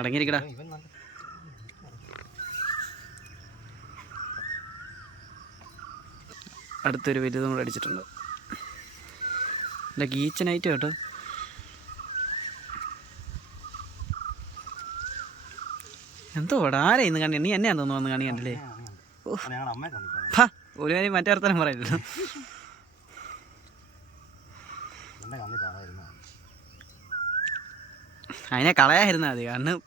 അടങ്ങിയിരിക്കടാ അടുത്തൊരു വലുതും കൂടെ അടിച്ചിട്ടുണ്ട്. എന്റെ ഗീച്ചനായിട്ട് കേട്ടോ. എന്തോ ആരാ ഇന്ന് കണ്ടി നീ എന്നെയാന്ന് തോന്നുന്നു വന്ന് കാണി കണ്ടില്ലേ? ഒരു കാര്യം മറ്റേ അർത്ഥം പറയല്ലോ വരുന്നത് അതിനെ കളയാതിരുന്നാൽ മതി കാരണം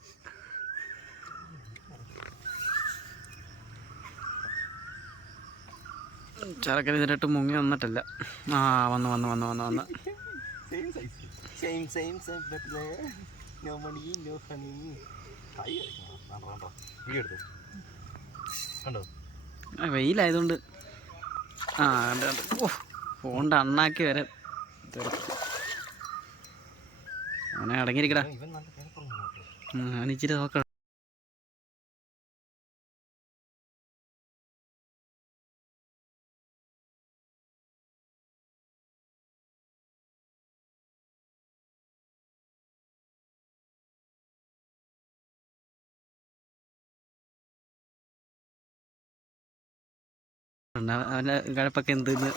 ചെറുക്കൻ ഇതിലിട്ട് മുങ്ങി വന്നിട്ടില്ല. ആ വന്ന് വന്ന് വന്ന് വന്ന് വന്ന്. വെയിലായതുകൊണ്ട്. ആ കണ്ട് കണ്ട്. ഓ ഫോണിന്റെ അണ്ണാക്കി വരെ. തെറിച്ചു. അവനെ അടങ്ങിയിരിക്കടാ. അവൻ ഇച്ചിരി നോക്കണം അവന്റെ കഴപ്പൊക്കെ എന്തെന്ന്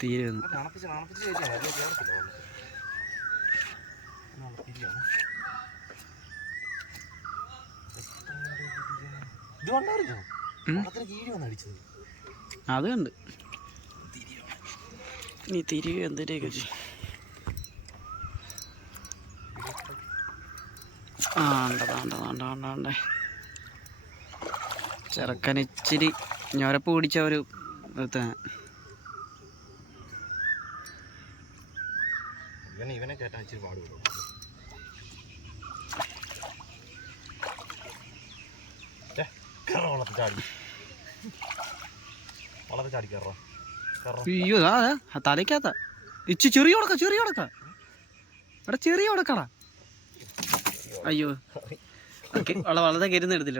തീരുന്നു ഇത് അടിച്ചത് അത് കണ്ട്. നീ തിരികെ എന്തിനേക്ക് ആ ഉണ്ട് വേണ്ട വേണ്ട വേണ്ട ചെറുക്കൻ ഇച്ചിരി ഞൊരപ്പ് പിടിച്ച ഒരു ഇവനെ ഇവനെ കയറ്റാൻ ഇച്ചിരി പാട് വരും കറ ചാടി. വള്ളത്തിൽ ചാടി കയറോ അയ്യോ ആ തലയ്ക്കകത്ത. ഇച്ചി ചെറിയ കൊടുക്ക ചെറിയ കൊടുക്ക എടാ ചെറിയ കൊടുക്കടാ അയ്യോ. ഓക്കെ വള വളരെ കരുന്ന് എടുത്തില്ല.